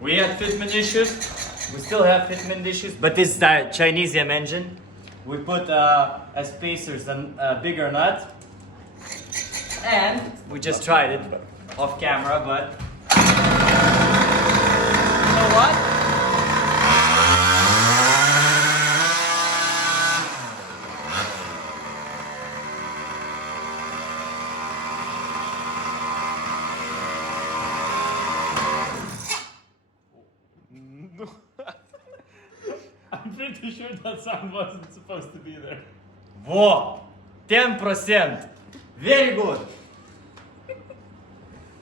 We had fitment issues. We still have fitment issues, but this is the Chinese engine. We put as spacers a bigger nut, and we just tried it off camera. But you know what? I'm pretty sure that sound wasn't supposed to be there. Whoa, 10%. Very good.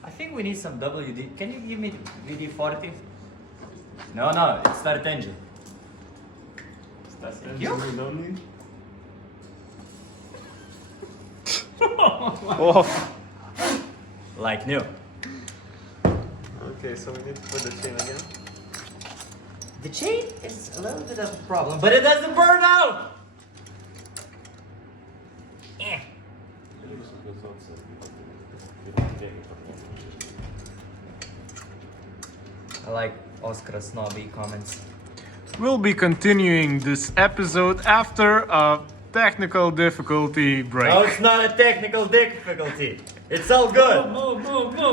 I think we need some WD. Can you give me WD-40? No, it's start engine. That's the you. engine we don't need. Oh. Like new. Okay, so we need to put the chain again. The chain is a little bit of a problem, but it doesn't burn out. Eh. I like Oscar snobby comments. We'll be continuing this episode after a technical difficulty break. No, it's not a technical difficulty. It's all good. Move.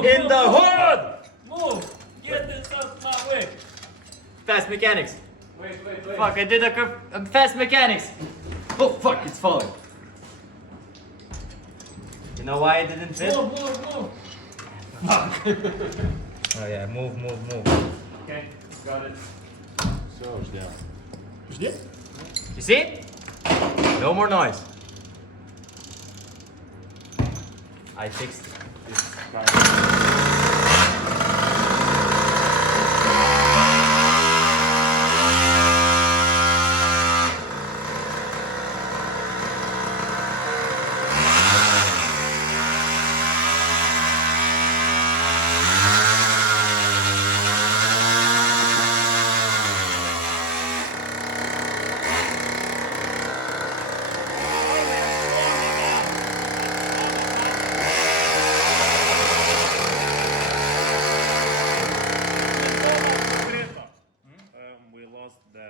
In the hood. Move. Get this out of my way. Fast mechanics. Wait. Fuck, I did a fast mechanics. Oh fuck, it's falling. You know why it didn't fit? Move. Oh yeah, move. Okay, got it. So, yeah. You see? No more noise. I fixed it. It's kind of... We lost the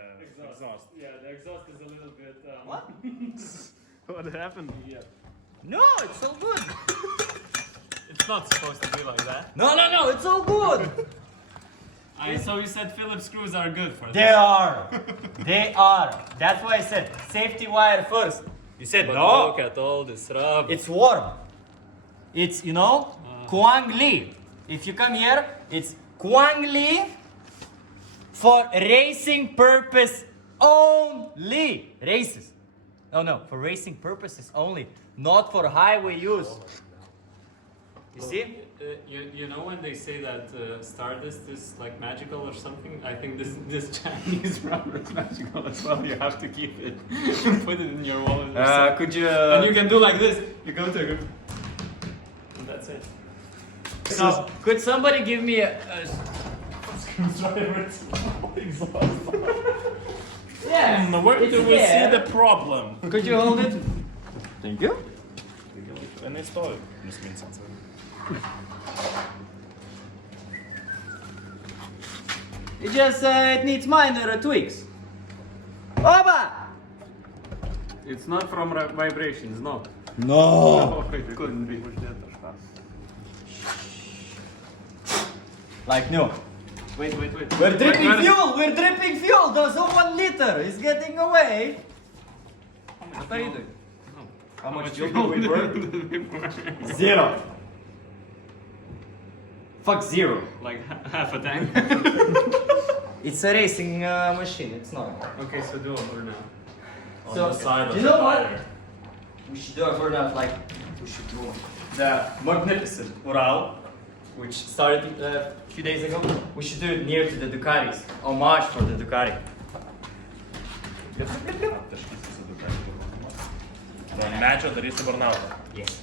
exhaust. Yeah, the exhaust is a little bit... What? What happened? Yeah. No, it's so good. It's not supposed to be like that. No, it's so good. So you said Phillips screws are good for They are. That's why I said safety wire first. You said no. Look at all this rub. It's warm. It's, Kuang Li. If you come here, it's Kuang Li for racing purpose only. Races. No, for racing purposes only, not for highway use. You see? You know when they say that Stardust is like magical or something? I think this Chinese rubber is magical as well. You have to keep it. You put it in your wallet. Or something. Could you? And you can do like this. You go to it. And that's it. So, could somebody give me a Screwdriver. Exhaust. yeah? Where it's do we there. see the problem? Could you hold it? Thank you. And install it. It just it needs minor tweaks. Oba! It's not from vibrations, no. No. Oh, it couldn't be. Like no. Wait. We're dripping fuel. There's 1 liter. It's getting away. What are you doing? How much fuel do we burn? 0. Fuck 0. Like half a tank. It's a racing machine. It's not. Okay, so do over now. So, the side of you the know what? tire. We should do a burnout like we should do the magnificent Ural, which started a few days ago. We should do it near to the Ducatis. Homage for the Ducati. Mečio darysi burnoutą. Yes.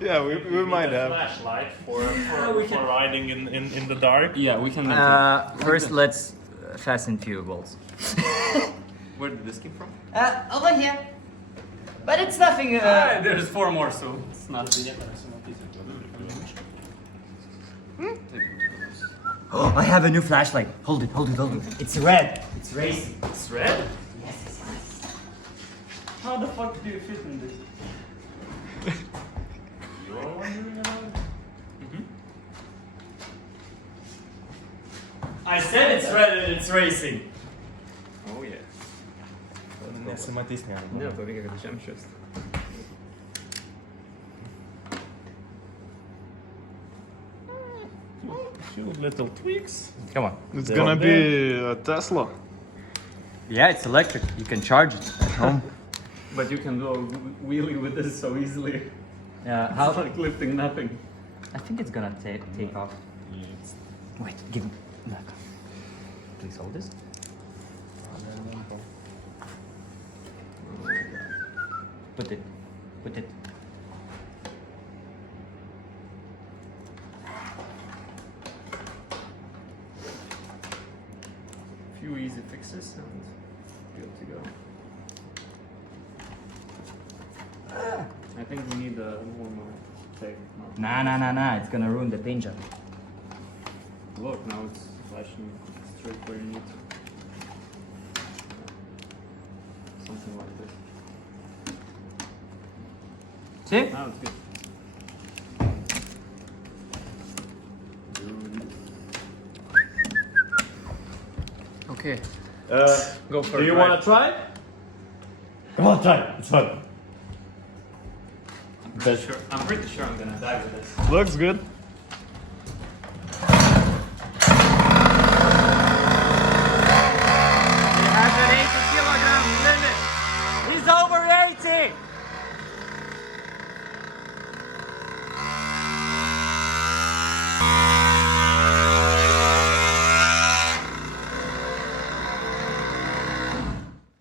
Yeah, we might have. Flashlight for riding in the dark. Yeah, we can. First, let's fasten few bolts. Where did this come from? Over here. But it's nothing. There's 4 more, so it's not. Oh, I have a new flashlight. Hold it. It's red. It's racing. It's red. Yes. How the fuck do you fit in this? You're wondering about it? I said it's red and it's racing. Oh yeah. Не се матисне. Не, побега как чем чувств. Few little tweaks. Come on. It's gonna be a Tesla. Yeah, it's electric. You can charge it at home. But you can do a wheelie with this so easily. Yeah. It's like lifting nothing. I think it's gonna take off. Wait, give me. No. Please hold this. Put it. Few easy fixes and good to go. I think we need one more tape. Nah. It's gonna ruin the paint job. Look, now it's flashing straight where you need. Something like this. See? Now it's good. Okay. Go for Do it. you wanna try? Come on, try it. It's fun. I'm pretty sure I'm gonna die with this. Looks good. It has an 80 kilogram limit. He's over 80.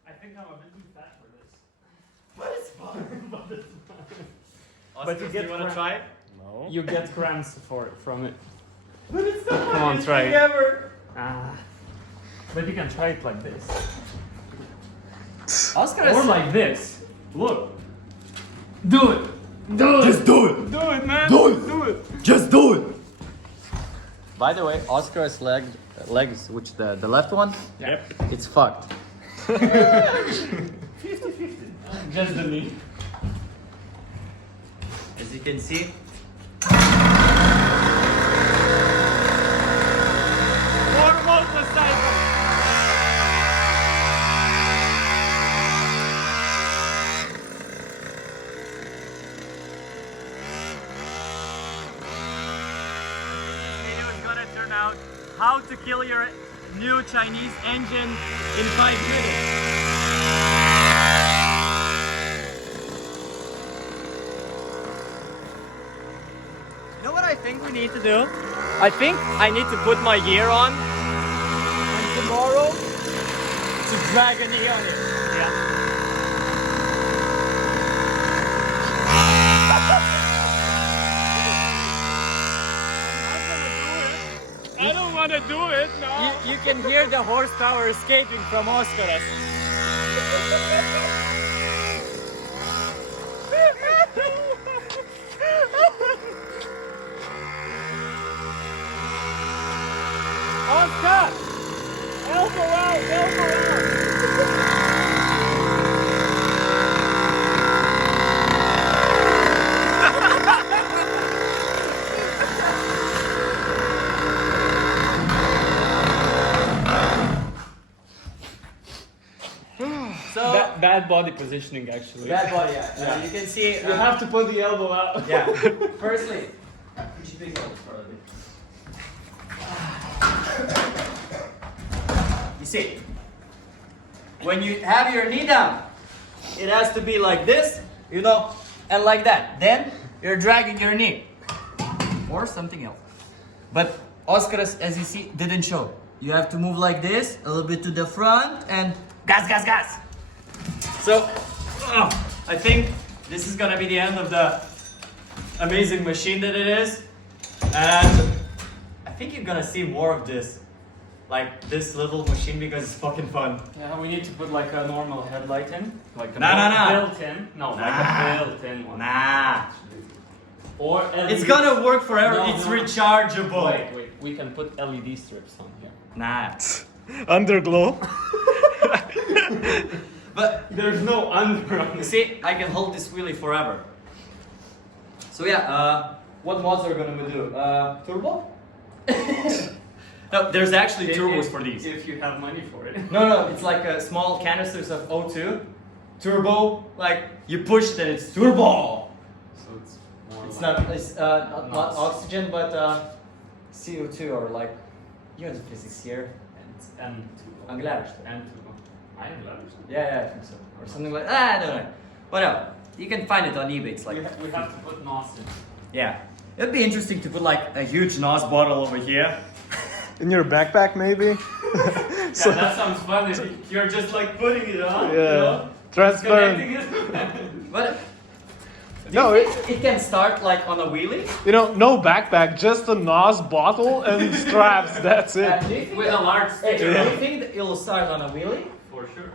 I think I'm a bit too fat for this. But it's fun. But you wanna try it? No. You get cramps from it. But it's the Come on, funniest try thing it. ever. But you can try it like this. Oscar Or like this. Look. Do it. Just do it. Do it, man. Do it. Do it. Just do it. By the way, Oscar's legs, which the left one, Yep. it's fucked. 50-50. Just the knee. As you can see. More motorcycle. Video is gonna turn out how to kill your new Chinese engine in 5 minutes. You know what I think we need to do? I think I need to put my gear on and tomorrow to drag a knee on it. Yeah. I don't want to do it, no. You can hear the horsepower escaping from Oscar. Oscar! Elbow out! Elbow out! So Bad body positioning, actually. that body, yeah. You can see. You have to put the elbow out. Yeah. Firstly, you should pick up for a bit. You see, when you have your knee down, it has to be like this, you know, and like that. Then you're dragging your knee, or something else. But Oscar, as you see, didn't show. You have to move like this, a little bit to the front, and gas. So, I think this is gonna be the end of the amazing machine that it is. And I think you're gonna see more of this. Like this little machine because it's fucking fun. Yeah, we need to put like a normal headlight in. Like a No. built-in. No, like a built-in one. Nah. Or LED. It's gonna work forever. No, it's no. rechargeable. Wait. We can put LED strips on here. Nah. Underglow. But There's no under on you this. see, I can hold this wheelie forever. So yeah, what mods are we gonna do? Turbo? No, there's actually turbos for these. If you have money for it. No, it's like small canisters of O2. Turbo, like you push then it's turbo. So it's more It's like not oxygen, but CO2 or like, you know the physics here. It's N2. I'm glad. N2. I'm glad. Yeah, I think so. Or something like that. I don't know. Whatever. You can find it on eBay. It's like, We have to put NOS in. yeah. It'd be interesting to put like a huge NOS bottle over here. In your backpack, maybe? Yeah, that sounds fun. If you're just like putting it on, Yeah. Transparent. connecting it. But No, it can start like on a wheelie. You know, no backpack, just a NOS bottle and straps, that's it. Do you think With a large Hey, sticker. do you think that it'll start on a wheelie? For sure.